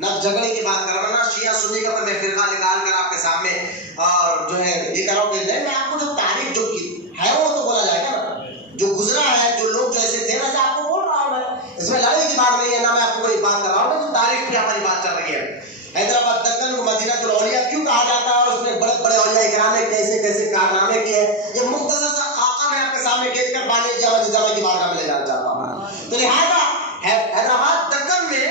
نہ جھگڑے کی بات کر رہا ہوں، نہ شیعہ سنی کا میں فرقہ نکال کر آپ کے سامنے اور جو ہے یہ کر رہا ہوں کہ نہیں، میں آپ کو جو تاریخ جو کی ہے وہ تو بولا جائے گا نا، جو گزرا ہے، جو لوگ جیسے تھے ویسے آپ کو بول رہا ہوں میں، اس میں لڑائی کی بات نہیں ہے، نہ میں آپ کو کوئی بات کر رہا ہوں، جو تاریخ کی ہماری بات چل رہی ہے۔ حیدرآباد دکن کو مدینہ الاولیاء کیوں کہا جاتا ہے اور اس میں بڑے بڑے اولیاء کرام نے کیسے کیسے کارنامے کیے، یہ مختصر سا خاکہ میں آپ کے سامنے کھینچ کر بانی جامع نظامہ کی بارگاہ میں لے جانا چاہتا ہوں۔ تو لہٰذا حیدرآباد دکن میں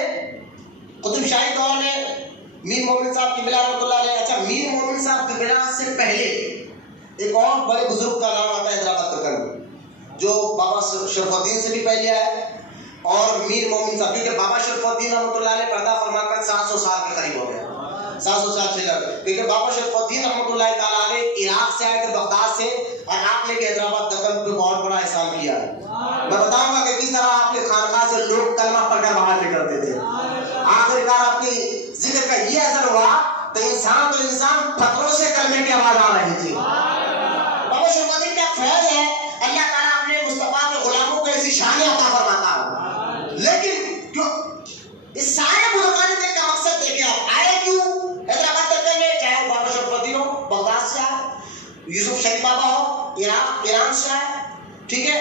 قطب شاہی دور میں میر مومن صاحب قبلہ رحمۃ اللہ علیہ، اچھا میر مومن صاحب قبلہ سے پہلے ایک اور بڑے بزرگ کا نام آتا ہے حیدرآباد دکن میں، جو بابا شرف الدین سے بھی پہلے ہے اور میر مومن صاحب، کیونکہ بابا شرف الدین رحمۃ اللہ علیہ پردہ فرما کر 700 سال کے قریب ہو گیا، 700 سال سے لگ، کیونکہ بابا شرف الدین رحمۃ اللہ تعالیٰ علیہ عراق سے آئے تھے، بغداد سے، اور آپ نے کہ حیدرآباد دکن پہ بہت بڑا احسان کیا ہے۔ میں بتاؤں گا کہ کس طرح آپ کے خانقاہ سے لوگ کلمہ پڑھ کر باہر نکلتے تھے، آخرکار آپ کی ذکر کا یہ اثر ہوا تو انسان پتھروں سے کلمے کی آواز آ رہی تھی۔ بابا شرف الدین کا فیض ہے، اللہ تعالیٰ اپنے مصطفیٰ کے غلاموں کو ایسی شان عطا فرماتا ہے، لیکن جو اس سارے بزرگان نے کا مقصد دیکھیں آپ آئے کیوں حیدرآباد دکن میں، چاہے وہ بابا شرف الدین ہو بغداد سے آئے، یوسف شریف بابا ہو ایران سے آئے، ٹھیک ہے،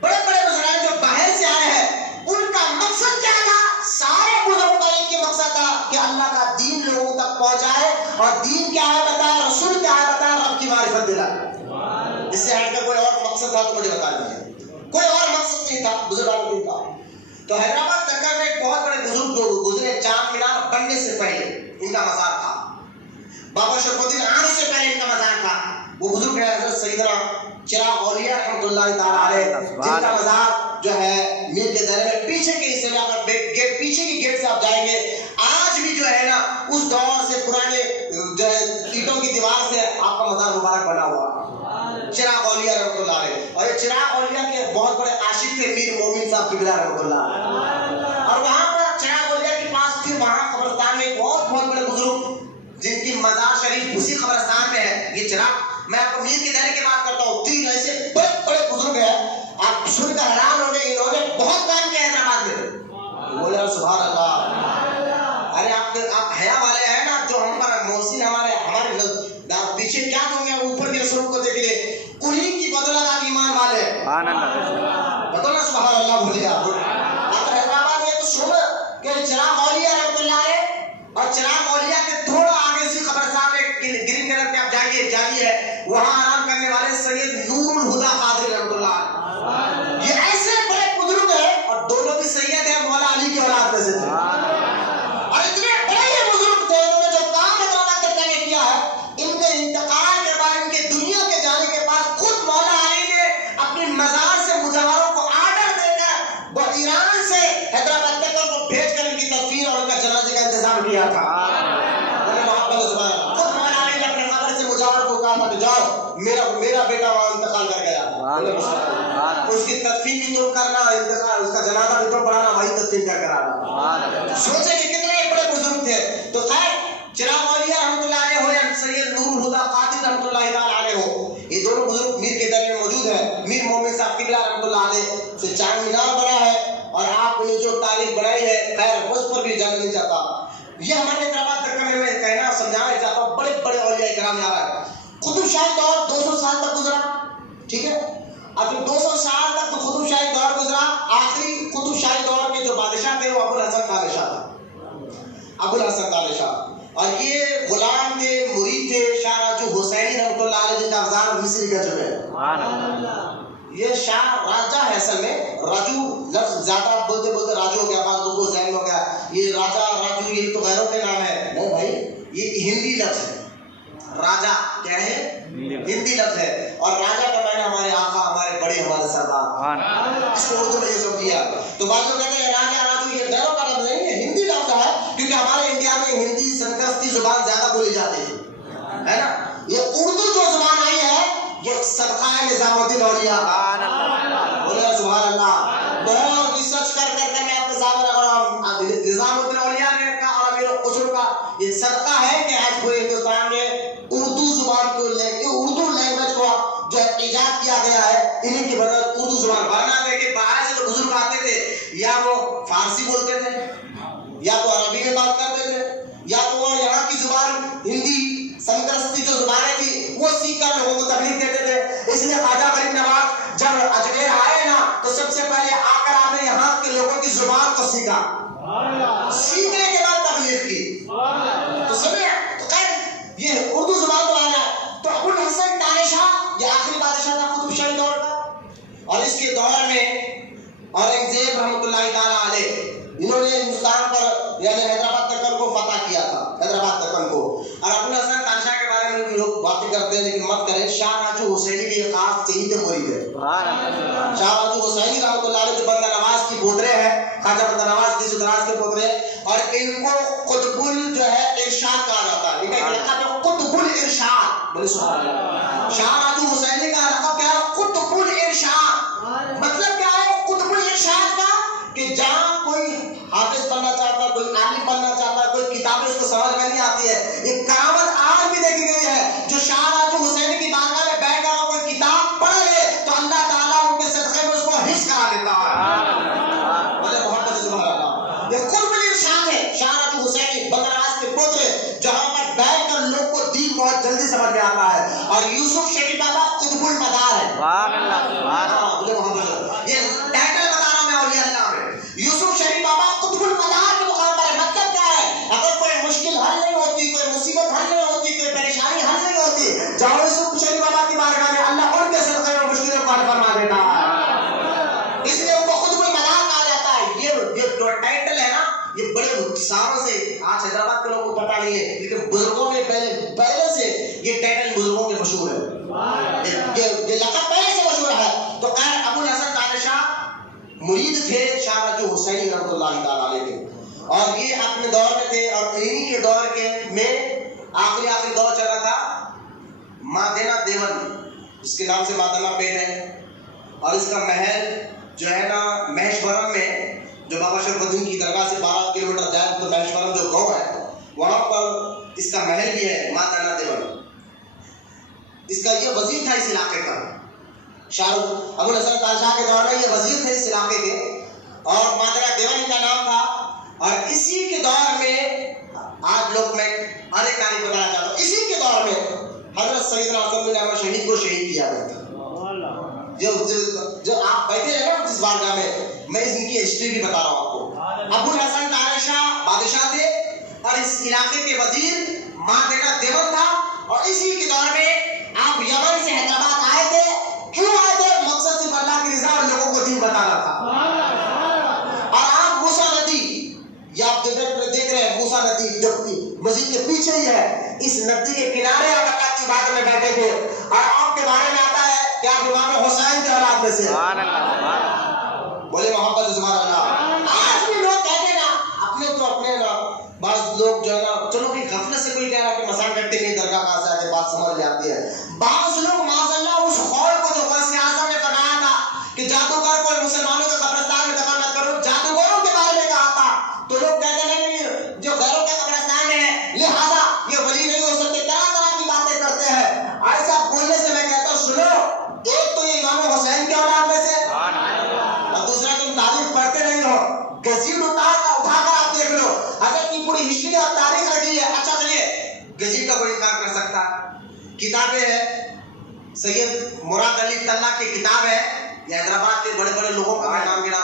بڑے بڑے بزرگان جو باہر سے آئے ہیں، ان کا مقصد کیا تھا؟ سارے بزرگوں کا ایک ہی مقصد تھا کہ اللہ کا دین لوگوں تک پہنچائے، اور دین کیا ہے بتائے، رسول کیا ہے بتائے، رب کی معرفت دلائے۔ اس سے ہٹ کر کوئی اور مقصد تھا تو مجھے بتا دیجیے، کوئی اور مقصد نہیں تھا بزرگوں نہیں تھا۔ تو حیدرآباد دکن میں ایک بہت بڑے بزرگ جو گزرے، چار مینار بننے سے پہلے ان کا مزار تھا، بابا شرف الدین آنے سے پہلے ان کا مزار تھا، وہ بزرگ ہے حضرت سیدنا چراغ اولیاء رحمۃ اللہ تعالیٰ علیہ، جن کا مزار جو ہے میر کے دہرے میں پیچھے کے حصے میں، اگر گیٹ پیچھے کی گیٹ سے آپ جائیں گے، آج بھی جو ہے نا اس دور سے پرانے جو ہے اینٹوں کی دیوار سے آپ کا مزار مبارک بنا ہوا، چراغ اولیاء رحمۃ اللہ علیہ، اور یہ چراغ اولیاء کے بہت بڑے عاشق تھے میر مومن صاحب قبلہ رحمۃ اللہ، اور وہاں پر چراغ اولیاء کے پاس پھر وہاں قبرستان میں ایک اور بہت بڑے بزرگ جن کی مزار شریف اسی قبرستان میں ہے، یہ چراغ، میں آپ کو میر کے دہرے کی بات کرتا ہوں، تین ایسے بڑے بڑے بزرگ ہیں، آپ سن کر حیران ہو گئے، انہوں نے بہت کام کیا حیدرآباد میں، بولے سبحان اللہ۔ ارے آپ حیا والے ہیں نا، جو ہم پر محسن ہمارے پیچھے کیا دوں گے، اوپر کے رسول کو دیکھ لے، انہیں کی بدولت آپ ایمان والے ہیں، بتو نا سبحان اللہ، بولیے آپ حیدرآباد میں تو سن کہ چراغ اولیاء رحمۃ اللہ علیہ، اور چراغ اولیاء کے تھوڑا آگے سے قبرستان میں گرین کلر کے آپ جائیے، جالی ہے، وہاں آرام کرنے والے سید نور الہدا قادری رحمۃ اللہ علیہ، یہ ایسے بڑے بزرگ ہیں، اور دونوں بھی سید ہیں، مولا علی کی اولاد میں سے تھے، اور اتنے بڑے یہ بزرگ تھے، انہوں نے جو کام حیدرآباد دکن میں کیا ہے، ان کے انتقال کے بعد، ان کے دنیا کے جانے کے بعد، خود مولا علی نے اپنی مزار سے مجوہروں کو آرڈر دے کر وہ ایران سے حیدرآباد دکن کو بھیج کر ان کی تدفین اور ان کا جنازے کا انتظام کیا تھا۔ خود مولا علی نے اپنے قبر سے مجوہر کو کہا تھا کہ جاؤ، میرا بیٹا وہاں انتقال کر گیا، اس کی تدفین بھی تم کرنا، انتقال اس کا جنازہ بھی تم پڑھانا، وہی تدفین کر کر آنا۔ سوچے کہ کتنے بڑے بزرگ تھے۔ تو خیر چراغ اولیاء رحمۃ اللہ علیہ ہو یا سید نور الہدا قادری رحمۃ اللہ تعالیٰ علیہ ہو، یہ دونوں بزرگ میر کے دہرے میں موجود ہیں۔ میر مومن صاحب قبلہ رحمۃ اللہ علیہ سے چار مینار بنا ہے، اور آپ نے جو تاریخ بنائی ہے، خیر اس پر بھی جانا نہیں چاہتا، یہ ہمارے حیدرآباد دکن میں کہنا سمجھانا چاہتا ہوں، بڑے بڑے اولیاء کرام آ رہا ہے۔ قطب شاہی دور 200 سال تک گزرا، ٹھیک ہے، اب 200 سال تک تو قطب شاہی دور گزرا، آخری قطب شاہی دور کے جو بادشاہ تھے وہ ابو الحسن تالے شاہ تھے، ابو الحسن تالے شاہ، اور یہ غلام تھے، مرید تھے شاہ راجو حسینی رحمۃ اللہ علیہ، جن کا افزان مصری کا جو ہے، یہ شاہ راجہ ہے، اصل میں راجو لفظ زیادہ بولتے بولتے راجو ہو گیا، بعض لوگوں کو ذہن ہو گیا یہ راجہ راجو، یہ تو غیروں کے نام ہے، نہیں بھائی یہ ہندی لفظ ہے، راجہ کیا ہے، ہندی لفظ ہے، اور راجہ کا معنی ہمارے آقا، ہمارے بڑے، ہمارے سردار، اس کو اردو میں یہ سب دیا۔ تو بعض لوگ کہتے ہیں راجہ راجو یہ غیروں کا لفظ نہیں، یہ ہندی لفظ ہے، کیونکہ ہمارے انڈیا میں ہندی سنسکرت زبان زیادہ بولی جاتی ہے نا، یہ اردو جو زبان آئی ہے یہ صدقہ ہے نظام الدین اولیاء کا، بولے سبحان اللہ۔ بہت ریسرچ کر کر میں آپ کے سامنے رکھ رہا ہوں، نظام الدین اولیاء نے کا اور امیر القصر کا یہ صدقہ ہے کہ آج پورے ہندوستان میں اردو زبان کو اردو لینگویج کو جو ایجاد کیا گیا ہے، انہیں کی بدولت اردو زبان، ورنہ دیکھیں باہر سے جو بزرگ آتے تھے یا وہ فارسی بولتے تھے یا تو عربی میں بات کرتے تھے سنکرستی جو زبانیں تھی وہ سیکھ کر لوگوں کو تبلیغ دیتے تھے. اس لیے خواجہ غریب نواز جب اجمیر آئے نا تو سب سے پہلے آ کر آپ نے یہاں کے لوگوں کی زبان کو سیکھا, سیکھنے کے بعد تبلیغ کی. تو سمجھے, تو خیر یہ اردو زبان کو آنا. تو ابو الحسن تانیہ شاہ یہ آخری بادشاہ تھا قطب شاہی دور کا, اور اس کے دور میں اورنگزیب رحمۃ اللہ تعالی علیہ انہوں نے ہندوستان پر یعنی حیدرآباد دکن کو فتح کیا تھا, حیدرآباد دکن کو. اور ابو الحسن تانیہ شاہ کے بارے میں لوگ باتیں کرتے ہیں لیکن مت کریں. شاہ راجو حسینی کی خاص شہید مرید ہے. شاہ راجو حسینی رحمۃ اللہ علیہ جو بندہ نواز کی پوترے ہیں, خواجہ بندہ نواز کی دراز کے پوترے, اور ان کو قطب جو ہے ارشاد کہا جاتا ہے. ان کا لقب ہے قطب الارشاد. بولے سبحان اللہ. شاہ راجو حسینی کا لقب کیا ہے؟ قطب الارشاد. مطلب کیا ہے قطب الارشاد کا؟ کہ جہاں کوئی حافظ بننا چاہتا ہے, کوئی عالم بننا چاہتا ہے, کوئی کتابیں اس کو سمجھ میں نہیں آتی ہے, ایک کرامت آج بھی دیکھی گئی ہے. جو شاہ راجو حسینی کی بارگاہ میں بیٹھ کر کوئی کتاب پڑھ لے تو اللہ تعالیٰ ان کے صدقے میں اس کو حفظ کرا دیتا ہے. بولے محمد سبحان اللہ. یہ قطب الارشاد ہے شاہ راجو حسینی بندہ نواز کے پوترے, جہاں پر بیٹھ کر لوگ کو دین بہت جلدی سمجھ میں آتا ہے. اور یوسف شریف بابا قطب المدار ہے. سبحان اللہ. بولے محمد. یہ ٹائٹل بتا رہا ہوں میں اولیاء اللہ میں. یوسف شریف بابا قطب المدار کے مقام پر ہے. مطلب کیا ہے؟ اگر کوئی مشکل حل نہیں ہوتی, کوئی مصیبت حل نہیں ہوتی, کوئی پریشانی حل نہیں ہوتی, جاؤ یوسف شریف بابا کی بارگاہ میں, اللہ ان کے صدقے میں مشکلوں کو حل فرما دیتا ہے. اس لیے ان کو قطب المدار کہا جاتا ہے. یہ جو ٹائٹل ہے نا یہ بڑے سالوں سے, آج حیدرآباد کے لوگوں کو پتہ نہیں ہے لیکن بزرگوں نے پہلے سے یہ ٹائٹل بزرگوں کے مشہور ہے. یہ لقب پہلے سے مشہور ہے. تو خیر ابو الحسن تانیہ شاہ مرید تھے شاہ راجو حسینی رحمۃ اللہ تعالی علیہ کے, اور یہ اپنے دور میں تھے. اور انہی کے دور کے میں آخری دور چل رہا تھا مادینا دیون, جس کے نام سے مادنا پیٹ ہے. اور اس کا محل جو ہے نا مہیشورم میں, جو بابا شرف الدین کی درگاہ سے 12 کلومیٹر جائے تو مہیشورم جو گاؤں ہے وہاں پر اس کا محل بھی ہے مادنا دیون. اس کا یہ وزیر تھا اس علاقے کا. ابو الحسن تانیہ شاہ کے دور میں یہ وزیر تھے اس علاقے کے, اور مادنا دیون کا نام تھا. اور اسی کے دور میں آج لوگ میں ہر ایک تاریخ بتانا چاہتا ہوں. اسی کے دور میں حضرت سیدنا حسن بن احمد شہید کو شہید کیا گیا تھا. جو آپ بیٹھے ہیں نا جس بارگاہ میں ان کی ہسٹری بھی بتا رہا ہوں آپ کو. ابو الحسن تانیہ شاہ بادشاہ تھے اور اس علاقے کے وزیر مادنا دیون تھا. اور اسی کے دور میں آپ یمن سے حیدرآباد آئے تھے. کیوں آئے تھے؟ مقصد صرف اللہ کی رضا اور لوگوں کو دین بتانا تھا. اور آپ موسیٰ ندی, یہ آپ دیکھ رہے ہیں موسیٰ ندی جو مسجد کے پیچھے ہی ہے, اس ندی کے کنارے آپ اللہ کی بات میں بیٹھے تھے. اور آپ کے بارے میں آتا ہے کہ آپ امام حسین کے اولاد میں سے. بولے محمد سبحان اللہ. آج بھی لوگ کہتے ہیں نا اپنے نا بعض لوگ جو ہے نا, چلو کہ غفلت سے کوئی کہہ رہا کہ مسان کرتے نہیں درگاہ کہاں سے آگے بات سمجھ جاتی ہے. بعض لوگ معاذ اللہ اس خول کو جو غوث اعظم نے فرمایا تھا کہ جادوگر کو مسلمانوں کے قبرستان میں دفن مت کرو, جادوگروں کے بارے میں کہا تھا. تو لوگ کہتے ہیں نہیں جو غیروں کے قبرستان میں ہے لہذا یہ ولی نہیں ہو سکتے, طرح کی باتیں کرتے ہیں. ایسا بولنے سے میں کہتا ہوں سنو, ایک تو یہ امام حسین کے اولاد میں سے, اور دوسرا تم تاریخ پڑھتے نہیں ہو. گزیٹ اٹھا کر آپ دیکھ لو, حضرت کی پوری ہسٹری اور تاریخ رکھی ہے. اچھا چلیے گزیٹ کا کوئی انکار کر سکتا ہے. کتابیں ہیں سید مراد علی طلح کی کتاب ہے, یہ حیدرآباد کے بڑے بڑے لوگوں کا میں نام گنا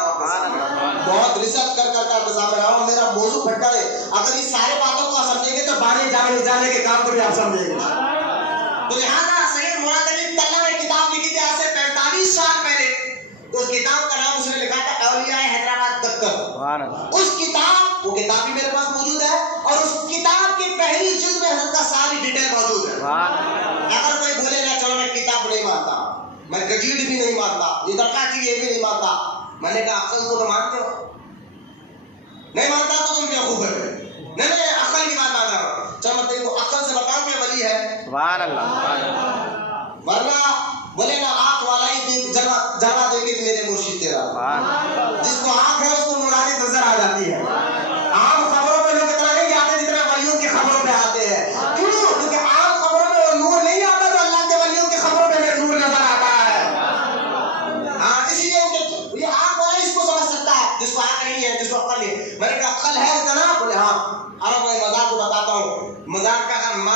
بہت ریسرچ کر آپ کے سامنے رہا ہوں. میرا موضوع پھٹا ہے, اگر اس سارے باتوں کو آپ سمجھیں گے تو بانے جانے کے کام کو بھی آپ سمجھیں گے. تو لہٰذا سید مراد علی طلح نے کتاب لکھی تھی آج سے 45 سال پہلے. اس کتاب کا نام اس نے لکھا تھا اولیاء حیدرآباد دکن. اس کتاب, وہ کتاب بھی میرے پاس موجود ہے, اور اس کتاب کی پہلی جلد میں حضرت کا ساری ڈیٹیل موجود ہے. اگر کوئی بولے نا چلو میں کتاب نہیں مانتا, میں گجیٹ بھی نہیں مانتا, یہ درخواست یہ بھی نہیں مانتا, میں نے کہا عقل کو تو مانتے ہو, نہیں مانتا تو تم بیوقوف ہے. نہیں عقل کی بات مانتا ہوں. چل میں تیرے کو عقل سے بتاؤں کہ ولی ہے. سبحان اللہ. ورنہ بولے نا آنکھ والا ہی جلوہ دے کے میرے مرشد تیرا, جس کو آنکھ ہے اس کو نورانی نظر آ جاتی ہے. عام خبروں پہ لوگ اتنا نہیں جاتے جتنا ولیوں کی خبروں پہ آتے ہیں. کیوں؟ کیونکہ عام خبروں میں نور نہیں آتا تو اللہ کے ولیوں کی خبروں پہ نور نظر آتا ہے. ہاں اس لیے یہ آنکھ والا اس کو سمجھ سکتا ہے جس کو آنکھ نہیں ہے, جس کو عقل نہیں ہے. میں نے کہا عقل ہے اتنا, بولے ہاں. اب میں مزاق کو بتاتا ہوں, مزاق کا اگر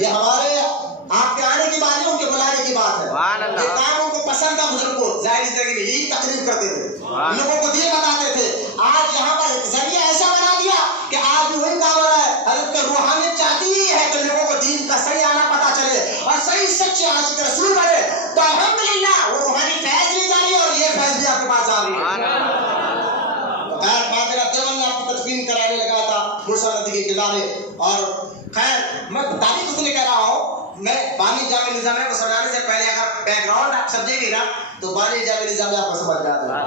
یہ ہمارے آپ کے آنے کی بات نہیں، ان کے بلانے کی بات ہے. یہ کام ان کو پسند تھا بزرگ کو، ظاہری زندگی میں یہی تقریر کرتے تھے، لوگوں کو دین بتاتے تھے. آج یہاں پر ذریعہ ایسا بنا دیا کہ آج بھی وہی کام ہو رہا ہے. حضرت کا روحانیت چاہتی ہی ہے کہ لوگوں کو دین کا صحیح آنا پتہ چلے اور صحیح سچے عاشق رسول بنے. تو الحمدللہ وہ روحانی فیض بھی جاری اور یہ فیض بھی آپ کے پاس آ رہی ہے. خیر بادرہ دیوبند میں آپ کی تدفین کرانے لگا تھا موسیٰ ندی کے کنارے. اور خیر میں تاریخ اس لیے کہہ رہا ہوں، میں بانی جامع نظامیہ کو سمجھانے سے پہلے اگر بیک گراؤنڈ آپ سمجھیں گے نا تو بانی جامع نظامیہ آپ کو سمجھ جاتا ہے.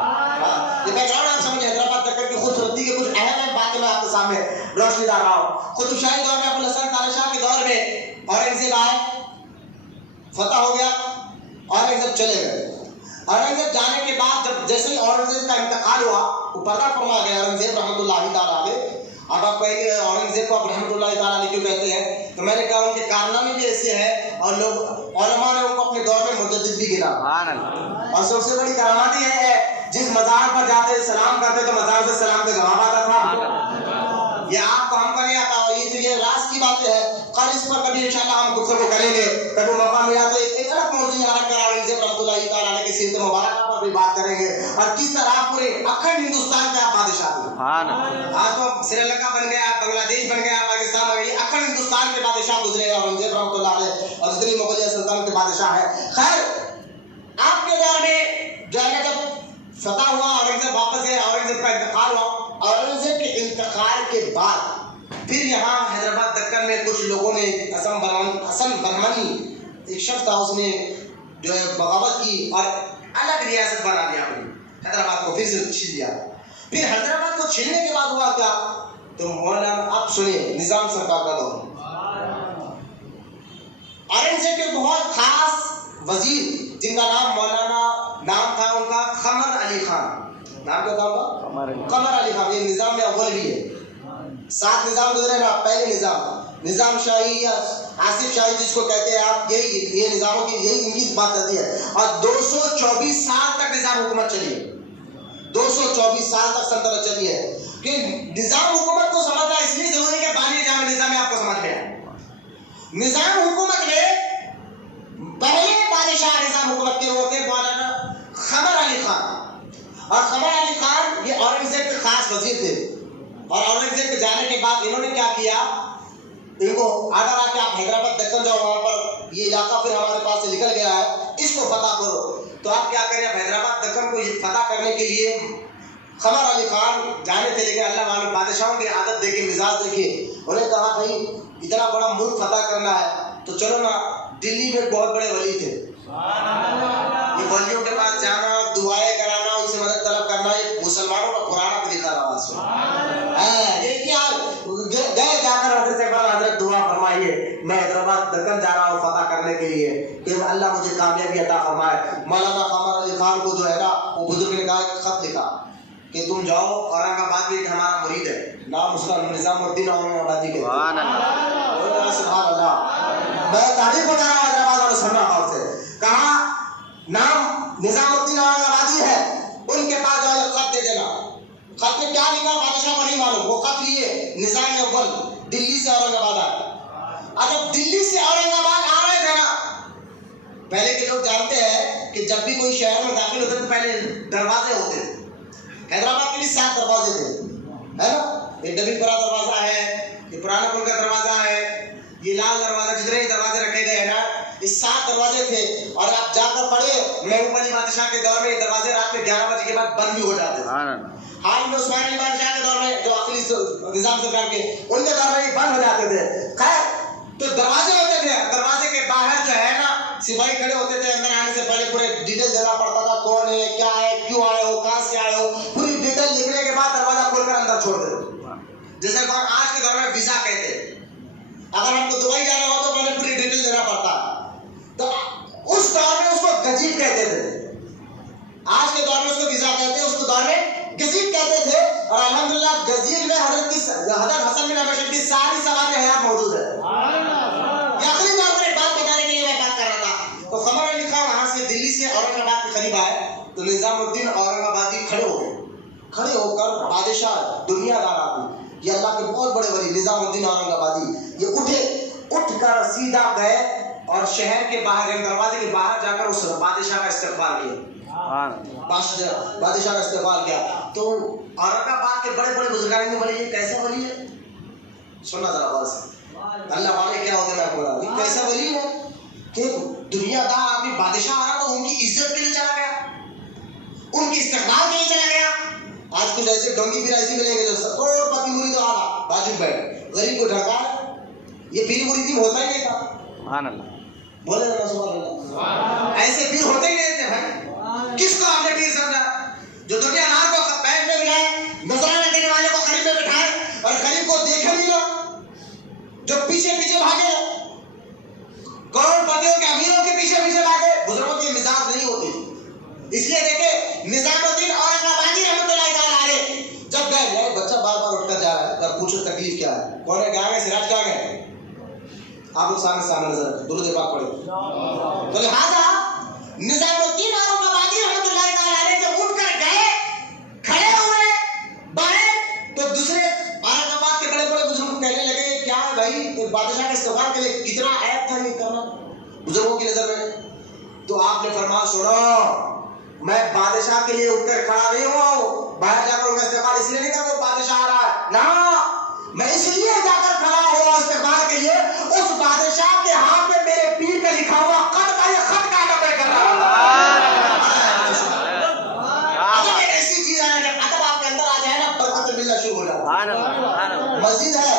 یہ بیک گراؤنڈ آپ سمجھیں، حیدرآباد دکن کی خوبصورتی کے کچھ اہم باتیں میں آپ کے سامنے روشنی ڈال رہا ہوں. قطب شاہی دور میں ابو الحسن تالہ شاہ کے دور میں اورنگزیب آئے، فتح ہو گیا، اورنگزیب چلے گئے. اورنگزیب جانے کے بعد جب جیسے ہی اورنگزیب کا انتقال ہوا وہ پردہ فرما گیا اورنگزیب رحمۃ اللہ تعالیٰ علیہ. اب آپ کہیں گے اورنگزیب کو آپ رحمۃ اللہ تعالیٰ علیہ کیوں کہتے ہیں؟ تو میں نے کہا ان کے کارنامے بھی ایسے ہیں اور لوگ علماء نے ان کو اپنے دور میں مجدد بھی گنا. اور سب سے بڑی کرامات یہ ہے جس مزار پر جاتے سلام کرتے تو مزار سے سلام کا جواب آتا تھا. یہ آپ کو ہم کو نہیں آتا. یہ تو یہ راز کی باتیں ہے. کل اس پر کبھی انشاءاللہ ہم گفتگو کریں گے، کبھی موقع ملا تو ایک الگ موضوع یہاں رکھ کر اورنگزیب رحمۃ اللہ تعالیٰ علیہ کی سیرت مبارکہ پر بھی بات کریں گے اور کس طرح پورے اکھنڈ ہندوستان کے آپ بادشاہ تھے. آج تو سری لنکا بن گیا، بنگلہ دیش بن گیا، پاکستان ہو گیا، اکھنڈ ہندوستان کے بادشاہ گزرے اورنگزیب رحمۃ اللہ علیہ اور جتنی مغلیہ سلطنت کے بادشاہ ہیں. خیر آپ کے دور میں جو ہے جب فتح ہوا، اورنگزیب واپس گئے، اورنگزیب کا انتقال ہوا. اورنگزیب کے انتقال کے بعد پھر یہاں حیدرآباد دکن میں کچھ لوگوں نے حسن برہمنی ایک شخص تھا، اس نے جو ہے بغاوت کی اور الگ ریاست بنا دیا اپنی، حیدرآباد کو پھر سے چھین لیا. پھر حیدرآباد کو چھیننے کے بعد ہوا کیا؟ تو مولانا آپ سنیے نظام سرکار کا دور. اورنگزیب کے بہت خاص وزیر جن کا نام مولانا نام تھا ان کا قمر علی خان. نام کیا تھا ان کا؟ قمر علی خان. یہ نظام میں اول بھی ہے. 7 نظام گزرے نا. پہلے نظام شاہی یا آصف شاہی جس کو کہتے ہیں آپ، یہی یہ نظاموں کی یہی ان کی بات کرتی ہے. اور 224 سال تک نظام حکومت چلی ہے. 224 سال تک سلطنت چلی ہے. کہ نظام حکومت کو سمجھنا اس لیے ضروری ہے کہ بانی جامع نظامیہ آپ کو سمجھ میں آئے. نظام حکومت میں پہلے بادشاہ نظام حکومت کے وہ تھے مولانا قمر علی خان. اور قمر علی خان یہ اورنگزیب کے خاص وزیر تھے. اور اورنگزیب کے جانے کے بعد انہوں نے کیا کیا، ان کو آڈر آ کے آپ حیدرآباد دکن جاؤ، وہاں پر یہ علاقہ پھر ہمارے پاس سے نکل گیا ہے، اس کو فتح کرو. تو آپ کیا کریں، اب حیدرآباد دکن کو فتح کرنے کے لیے قمر علی خان جانے تھے، لیکن اللہ والے بادشاہوں کی عادت دیکھے، مزاج دیکھے. انہیں کہا بھائی اتنا بڑا ملک فتح کرنا ہے تو چلو نا. دلی میں بہت بڑے ولی تھے، یہ ولیوں کے پاس جانا، دعائیں کرانا، ان سے مدد طلب کرنا، یہ مسلمانوں کا پرانا طریقہ رہا. گئے جا کر حضرت سے بڑا حضرت دعا فرمائیے میں حیدرآباد دکن جا رہا ہوں فتح کرنے کے لیے کہ اللہ مجھے کامیابی عطا فرمائے. مولانا قمر علی خان کو جو ہے نا وہ بزرگ نے کہا ایک خط لکھا کہ تم جاؤ، اورنگ آباد میں ہمارا مرید ہے، نام اس کا نظام الدین اورنگ آبادی کے. سبحان اللہ. میں تعریف بتا رہا ہوں حیدرآباد اور سننا غور سے. کہا نام نظام الدین اورنگ آبادی ہے، ان کے پاس جاؤ خط دے دینا. خط میں کیا لکھا بادشاہ کو نہیں معلوم. وہ خط لیے نظام اول دلی سے اورنگ آباد آئے. جب دلی سے اورنگ آباد آ رہے تھے نا، پہلے کے لوگ جانتے ہیں کہ جب بھی کوئی شہر میں داخل ہوتے تو پہلے دروازے ہوتے تھے. حیدرآباد کے لیے 7 دروازے تھے، ہے نا. یہ ڈبی پورا دروازہ ہے، یہ پرانا پل کا دروازہ ہے، یہ لال دروازہ، جتنے ہی دروازے رکھے گئے ہیں نا یہ 7 دروازے تھے. اور آپ جا کر پڑھے محبوب علی بادشاہ کے دور میں یہ دروازے رات میں 11 بجے کے بعد بند بھی ہو جاتے تھے. حال میں عثمان علی بادشاہ کے دور میں جو آخری نظام سرکار کے ان کے دور میں یہ بند ہو جاتے تھے. خیر تو دروازے ہوتے تھے، دروازے کے باہر جو ہے نا سپاہی کھڑے ہوتے تھے. اندر آنے سے پہلے پورے ڈیٹیل دینا پڑتا تھا، کون ہے، کیا ہے، کیوں آئے ہو، کہاں سے آئے ہو، پوری ڈیٹیل لکھنے کے بعد دروازہ کھول کر اندر چھوڑ دیتے. جیسے کون آج کے دور میں ویزا کہتے ہیں، اگر ہم کو دبئی جانا ہو تو پہلے پوری ڈیٹیل دینا پڑتا ہے. تو اس دور میں اس کو گزیٹ کہتے تھے. آج کے دور میں اس کو ویزا کہتے ہیں، اس کو دور میں گزیٹ کہتے تھے. اور الحمدللہ گزیٹ میں حضرت حسن بن ابی کی ساری سواد حیات موجود ہے. یہ آخری دور پر ایک بات بتانے کے لیے میں بات کر رہا تھا. تو قمر علی خان وہاں سے دلی سے اورنگ آباد کے قریب آئے تو نظام الدین اورنگ آبادی کھڑے ہو گئے. کھڑے ہو کر بادشاہ دنیا دار آدمی، یہ اللہ کے بہت بڑے ولی نظام الدین اورنگ آبادی یہ اٹھے. اٹھ کر سیدھا گئے اور شہر کے باہر دروازے کے باہر جا کر اس بادشاہ کا استقبال کیا. بادشاہ کا استقبال کیا تو اورنگ آباد کے بڑے بڑے بزرگان نے بولے یہ کیسا ولی ہے؟ سننا ذرا غور سے. اللہ والے کیا ہوتے ہیں میں آپ کو بتا دوں. یہ کیسا ولی ہے کہ دنیا دار آدمی بادشاہ آ رہا تو ان کی عزت کے لیے چلا گیا, ان کی استقبال کے لیے چلا گیا. آج کچھ ایسے ڈونگی بھی ایسی ملیں گے جو کروڑ پتی مرید آ رہا باجو بیٹھ غریب کو ڈھکا ہے. یہ پیر مریدی میں ہوتا ہی نہیں تھا. سبحان اللہ بولے نا سبحان اللہ. ایسے پیر ہوتے ہی نہیں تھے بھائی. کس کو آپ نے پیر سمجھا؟ جو دنیا دار کو بیٹھ میں بٹھائے, نذرانہ دینے والے کو قریب میں بٹھائے اور قریب کو دیکھے بھی نہ, جو پیچھے پیچھے بھاگے کروڑ پتیوں کے امیروں کے پیچھے پیچھے بھاگے. بزرگوں کی مزاج نہیں ہوتی. اس لیے دیکھیں نظام الدین اورنگ آبادی رحمۃ اللہ علیہ جب گئے بچہ بار بار اٹھ کر جا رہا ہے, کر پوچھو تکلیف کیا ہے, کون ہے, کیا ہے, سراج کیا ہے, آپ لوگ سامنے نظر رکھیں, درود پاک پڑھیں. تو لہٰذا نظام الدین اورنگ آبادی رحمۃ اللہ علیہ جب اٹھ کر گئے کھڑے ہوئے باہر تو دوسرے اورنگ آباد کے بڑے بڑے بزرگ کہنے لگے کیا ہے بھائی بادشاہ کے استقبال کے لیے کتنا عیب تھا یہ کرنا بزرگوں کی نظر میں. تو آپ نے فرمایا سنو میں بادشاہ کے لیے اٹھ کر کھڑا نہیں ہوں, باہر جا کر ان کا استقبال اس لیے نہیں کرتا بادشاہ آ رہا ہے نا, میں اس لیے جا کر کھڑا ہوا استقبال کے لیے اس بادشاہ کے ہاتھ میں میرے پیر کا لکھا ہوا خط کا یہ خط کا ادب کر رہا ہوں. ادب ایک ایسی چیز ہے جب ادب آپ کے اندر آ جائے نا برکت ملنا شروع ہو جاتا ہے. مسجد ہے,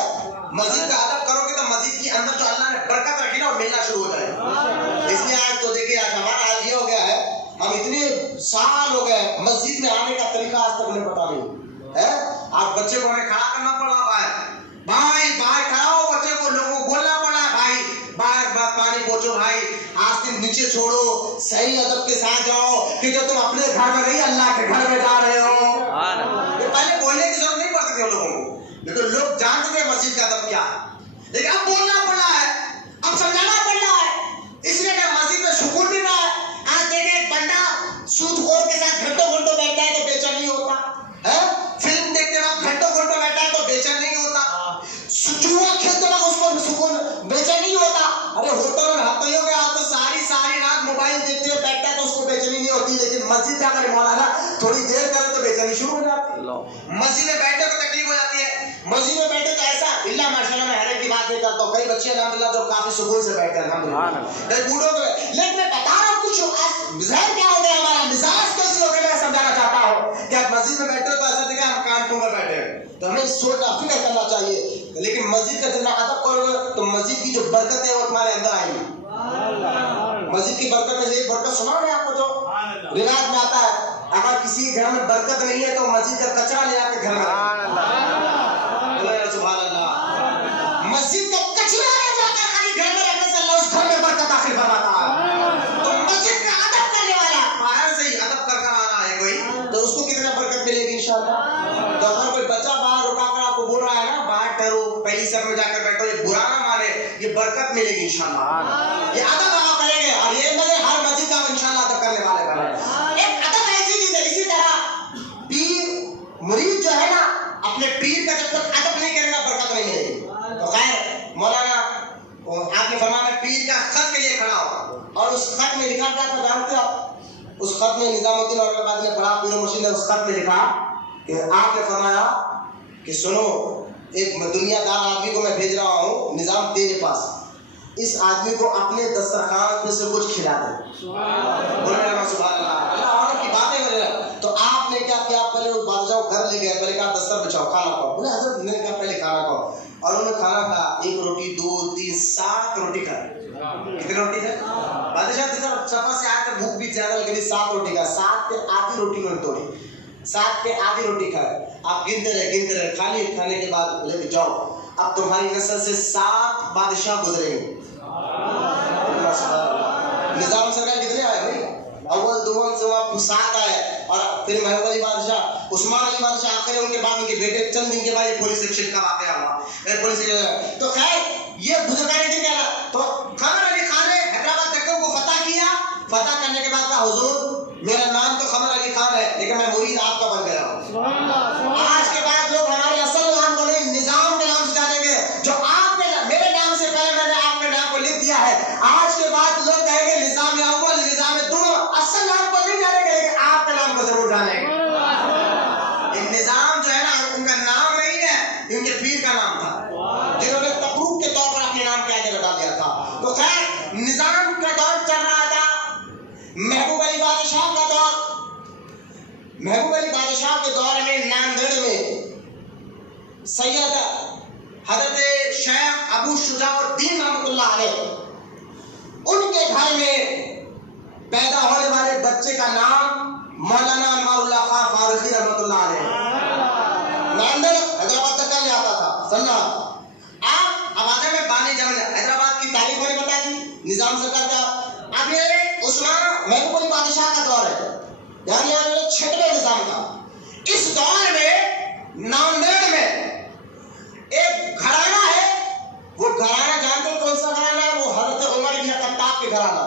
مسجد کا ادب کرو گے تو مسجد کے اندر جو اللہ نے برکت رکھی نا وہ ملنا شروع ہو جائے. اس لیے آج تو دیکھیے آج ہمارا حال یہ ہو گیا ہے, ہم اتنے سال ہو گئے مسجد میں آنے کا طریقہ آج تک ہمیں پتا نہیں ہے. آپ بچے کو ہمیں کھڑا کرنا پڑ رہا بھائی باہر کھڑا ہو, بچے کو لوگوں کو بولنا پڑ رہا ہے بھائی باہر پانی پہنچو, بھائی آستین نیچے چھوڑو, صحیح ادب کے ساتھ جاؤ کہ جو تم اپنے گھر میں نہیں اللہ کے گھر میں جا رہے ہو. یہ پہلے بولنے کی ضرورت نہیں پڑتی تھی ان لوگوں کو, لیکن لوگ جانتے تھے مسجد کا ادب کیا ہے, لیکن اب بولنا پڑ رہا ہے, اب سمجھانا پڑ رہا ہے. اس لیے کہ مسجد میں سکون بھی رہا ہے. آج دیکھیں ایک بندہ سود خور کے ساتھ گھنٹوں گھنٹوں بیٹھتا ہے تو بے چین نہیں ہوتا ہے, فلم دیکھتے وقت گھنٹوں گھنٹوں بیٹھتا ہے تو بے چین نہیں ہوتا, جوا کھیلتے وقت اس کو سکون بے چین نہیں ہوتا. ارے ہوٹل میں ہفتوں ہو گیا آپ تو ساری رات موبائل دیکھتے ہوئے بیٹھتا ہے تو اس کو بے چینی نہیں ہوتی, لیکن مسجد جا کر مولانا تھوڑی دیر کرے تو بے چینی شروع ہو جاتی ہے. مسجد میں بیٹھے تو تکلیف ہو جاتی ہے, مسجد میں بیٹھے تو ایسا اللہ ماشاء اللہ میں حیرت کی بات نہیں کرتا ہوں, کئی بچے الحمدللہ جو کافی سکون سے بیٹھتے ہیں الحمدللہ, کئی بوڑھوں کو, لیکن میں بتا رہا ہوں کچھ ظاہر کیا ہو گیا ہمارا مزاج کیسی ہو گیا. میں سمجھانا چاہتا ہوں کہ آپ مسجد میں بیٹھے ہو تو ایسا دیکھا ہم کانٹوں میں بیٹھے ہیں تو ہمیں سوچ کا فکر کرنا چاہیے, لیکن مسجد کا جتنا ادب کرو گے تو مسجد کی جو برکت ہے وہ تمہارے اندر آئے گی. مسجد کی برکت میں ایک برکت سنا میں آپ کو جو روایت میں آتا ہے, اگر کسی گھر میں برکت نہیں ہے تو مسجد کا کچرا لے آ کے گھر میں, سبحان اللہ, مسجد کا کچرا لے جا کر خالی گھر میں رکھنے سے اللہ اس گھر میں برکت داخل فرماتا ہے. تو مسجد کا ادب کرنے والا باہر سے ہی ادب کر کر آنا ہے کوئی تو اس کو کتنا برکت ملے گی انشاءاللہ. تو اگر کوئی بچہ باہر رکا کر آپ کو بول رہا ہے نا باہر ٹھہرو پہلی سر میں جا کر بیٹھو, یہ برا نہ مانے, یہ برکت ملے گی انشاءاللہ. یہ ادب آپ کریں گے اور یہ نہیں ہر مسجد کا انشاءاللہ ادب کرنے والے بنے. ایک ادب ایسی چیز ہے, اسی طرح پیر مرید جو ہے نا اپنے پیر کا جب تک ادب نہیں کرے گا برکت نہیں ملے گی. تو خیر مولانا آپ نے فرمایا پیر کا خط کے لیے کھڑا ہو, اور اس خط میں لکھا کیا تھا جانتے ہو؟ اس خط میں نظام الدین اورنگ آبادی نے پڑھا, پیر مرشد نے اس خط میں لکھا کہ آپ نے فرمایا کہ سنو ایک دنیا دار آدمی کو میں بھیج رہا ہوں نظام تیرے پاس, اس آدمی کو اپنے دسترخوان میں سے کچھ کھلا دے. بولے سبحان اللہ, اللہ عورت کی باتیں کرے رہا. تو آپ نے کیا کیا, پہلے اس بادشاہ کو گھر لے گئے, پہلے کہا دستر بچھاؤ کھانا کھاؤ. بولے حضرت میں نے کہا پہلے کھانا کھاؤ, اور انہوں نے کھانا کھا, 1 روٹی 2 3 7 روٹی کھا. کتنی روٹی ہے بادشاہ سفر سے آ کر بھوک بھی زیادہ لگ رہی, 7 روٹی کھا, 7 پہ آدھی روٹی انہوں نے توڑی, 7 پہ آدھی روٹی کھائے. آپ گنتے رہے کھانے کے بعد لے کے جاؤ, اب تمہاری نسل سے 7 بادشاہ گزرے گے. نظام سرکار کتنے آئے بھائی, اول دوم سواب 7 آئے, اور پھر محمد علی بادشاہ, عثمان علی بادشاہ آخر ان کے بعد ان کے بیٹے, چند دن کے بعد یہ پولیس ایکشن کا واقعہ ہوا. پولیس تو خیر یہ بزرگان نے کیا تو قمر علی خان نے حیدرآباد دکن کو فتح کیا. فتح کرنے کے بعد کہا حضور میرا نام تو قمر علی خان ہے لیکن میں مرید آپ کا بن گیا ہوں. آج کے بعد لوگ ہمارے اصل نام کو نہیں نظام کے نام سے جانیں گے, جو آپ نے میرے نام سے پہلے میں نے آپ دیا ہے. آج کے بعد لوگ کہیں گے نظام اول نظام دوم، اصل نام کو نہیں جانے گے لیکن آپ کے نام کو ضرور جانیں گے. نظام جو ہے نا ان کا نام نہیں ہے، ان کے پیر کا نام تھا جنہوں نے تبروک کے طور پر اپنے نام کے آگے لگا دیا تھا. تو خیر نظام کا دور چل رہا تھا. محبوب علی بادشاہ کا دور، محبوب علی بادشاہ کے دور میں ناندیڑ میں سید حضرت شیخ ابو شجاع الدین رحمۃ اللہ علیہ، ان کے گھر میں پیدا ہونے والے بچے کا نام مولانا انوار اللہ خان فاروقی رحمۃ اللہ علیہ. ناندیڑ حیدرآباد تک نہیں آتا تھا. سننا آپ آوازیں میں بانی جمع حیدرآباد کی تاریخ میں نے بتا دی، نظام سرکار کا. اب یہ عثمان محبوب علی بادشاہ کا دور ہے، یعنی یہ 6ویں نظام کا. اس دور میں ناندیڑ میں ایک گھرانہ ہے. وہ گھرانہ جانتے ہیں کون سا گھرانہ ہے؟ وہ حضرت عمر بن خطاب کے گھرانہ،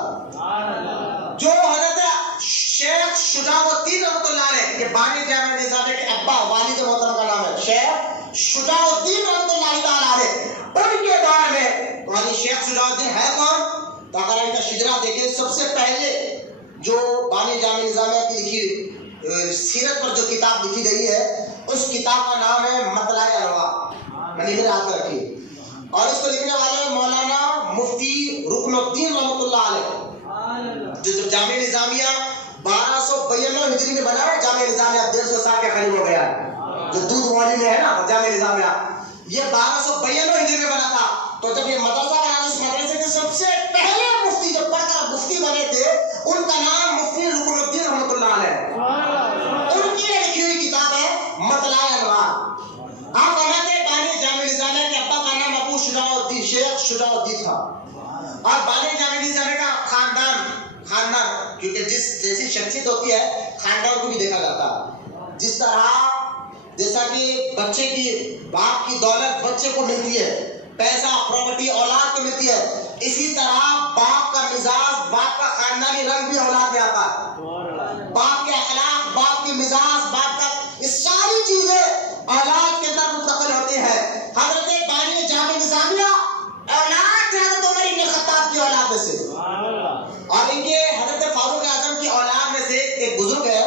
جو حضرت شیخ شجاع الدین رحمۃ اللہ علیہ، یہ بانی جامع نظامیہ کے ابا والد محترم کا نام ہے شیخ شجاع الدین رحمۃ اللہ علیہ. ان کے دور میں یعنی شیخ شجاع الدین ہے کون؟ تو اگر ان کا شجرا دیکھیں، سب سے پہلے جو بانی جامع نظامیہ کی لکھی سیرت پر جو کتاب لکھی گئی ہے، اس کتاب کا نام ہے مطلع انوار، میں نے یاد رکھی. اور اس کو لکھنے والے مولانا مفتی رکن الدین رحمۃ اللہ علیہ، جو جامع نظامیہ 1292 ہجری میں بنا ہے. جامع نظامیہ 150 سال کے قریب ہو گیا ہے. جو دودھ والی میں ہے نا جامع نظامیہ، یہ 1292 ہجری میں بنا تھا. تو جب یہ مدرسہ بنا، اس مدرسے کے سب سے پہلے مفتی جو پڑھ کر مفتی بنے تھے، ان کا نام مفتی رکن الدین رحمۃ اللہ علیہ. ان کی لکھی ہوئی کتاب ہے مطلع انوار. آپ فرماتے ہیں بانی جامع نظامیہ کے ابا کا نام ابو شجاع الدین شیخ شجاع الدین تھا. اور بانی جامع نظامیہ کا خاندان، کیونکہ جیسی شخصیت ہوتی ہے خاندان کو بھی دیکھا جاتا ہے. جس طرح جیسا کہ بچے کی باپ کی دولت بچے کو ملتی ہے، پیسہ پراپرٹی اولاد کو ملتی ہے، اسی طرح باپ کا مزاج، باپ کا خاندانی رنگ بھی اولاد میں آتا ہے. باپ کے اخلاق، باپ کے مزاج، باپ کا یہ ساری چیزیں اولاد کے اندر منتقل ہوتی ہیں. حضرت بانی جامع نظامیہ اولاد حضرت عمر بن خطاب کی اولاد میں سے، اور ان کے حضرت فاروق اعظم کی اولاد میں سے ایک بزرگ ہے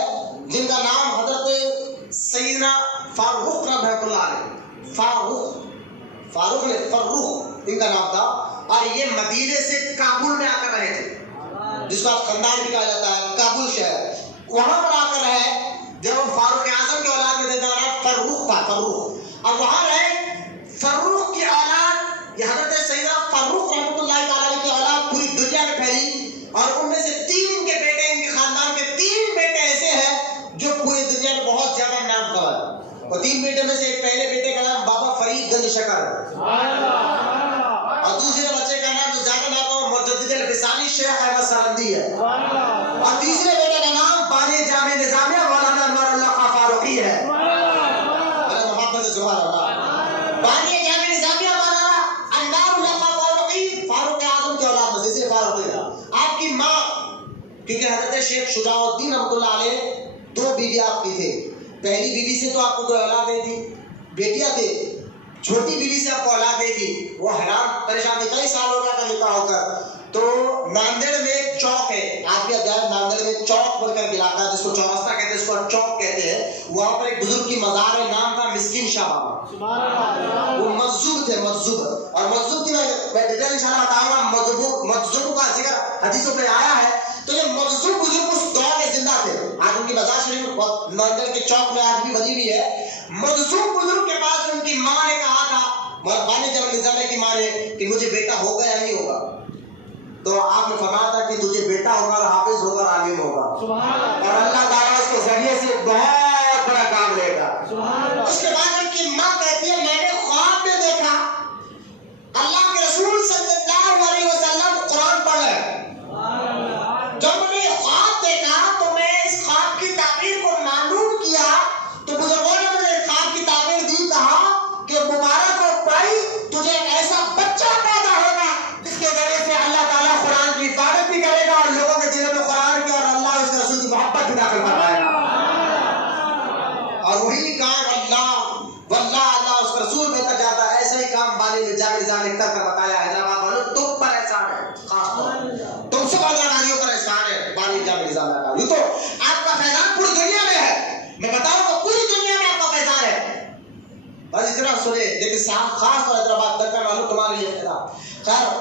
جن کا نام حضرت سیدنا فاروق رحمۃ اللہ علیہ، فاروق نے فروخ ان کا نام تھا. اور یہ مدینے سے کابل میں آ کر رہے تھے، جس کا خاندان بھی کہا جاتا ہے کابل شہر. وہاں پر آ کر رہے جب وہ فاروق اعظم کی اولاد میں دیتا رہا فروخ تھا، فروخ. اور وہاں رہے فروخ کی اولاد، یہ حضرت سیدنا فاروق رحمۃ اللہ تعالی کی اولاد پوری دنیا میں پھیلی. اور ان میں سے 3 کے بیٹے، ان کے خاندان کے 3 بیٹے ایسے ہیں جو پوری دنیا میں بہت زیادہ نام کما ہے. اور 3 بیٹے میں سے ایک پہلے بیٹے کا نام بابا فرید گنج شکر ہے، اور دوسرے بچے کا نام جو زیادہ نام ہے مجدد الفسانی شیخ احمد سرندی ہے، اور تیسرے بیٹے کا نام بانی جامع نظامیہ مولانا انوار اللہ خان فاروقی ہے. محمد سبحان اللہ. بانی جامع نظامیہ مولانا انوار اللہ خان فاروقی فاروق اعظم کی اولاد میں سے فاروقی. آپ کی ماں، کیونکہ حضرت شیخ شجاع الدین رحمۃ اللہ علیہ 2 بیوی آپ کی تھے. پہلی بیوی سے تو آپ کو کوئی اولاد نہیں تھی، بیٹیاں تھے. چھوٹی بیوی سے آپ کو اولاد نہیں تھی. وہ حیران پریشان تھی، کئی سال ہو گیا تھا نکاح ہو کر. تو ناندیڑ میں ایک چوک ہے، آپ کے ناندیڑ میں چوک بول کر علاقہ ہے جس کو چوراستہ کہتے ہیں، اس کو چوک کہتے ہیں. وہاں پر ایک بزرگ کی مزار ہے، نام تھا مسکین شاہ بابا. وہ مجذوب تھے، مجذوب. اور مجذوب کی میں ڈیٹیل انشاءاللہ بتاؤں گا. مجذوب کا ذکر حدیثوں میں آیا ہے. تو یہ مجذوب بزرگ اس دور میں زندہ تھے. آج ان کی مزار شریف ناندیڑ کے چوک میں آج بھی بنی ہوئی ہے. مجذوب بزرگ کے پاس ان کی ماں نے کہا تھا، بانی جامع نظامیہ کی ماں نے، کہ مجھے بیٹا ہوگا یا نہیں ہوگا. تو آپ نے فرمایا تھا کہ تجھے بیٹا ہوگا اور حافظ ہوگا اور عالم ہوگا، اور اللہ تعالیٰ اس کے ذریعے سے بہت بڑا کام لے گا. اس کے بعد ان کی ماں کہتی ہے میں نے خواب میں دیکھا اللہ کے رسول صلی اللہ علیہ وسلم قرآن پڑھ رہے ہیں. جب میں نے یہ خواب دیکھا تو میں اس خواب کی تعبیر کو معلوم کیا. تو بزرگوں نے مجھے خواب کی تعبیر دی، کہا کہ مبارک ہو بھائی، تجھے ایک ایسا بچہ پیدا ہوگا جس کے ذریعے سے اللہ تعالیٰ قرآن کی حفاظت بھی کرے گا اور لوگوں کے دلوں میں قرآن کی اور اللہ اس کے رسول کی محبت بھی داخل کرے گا.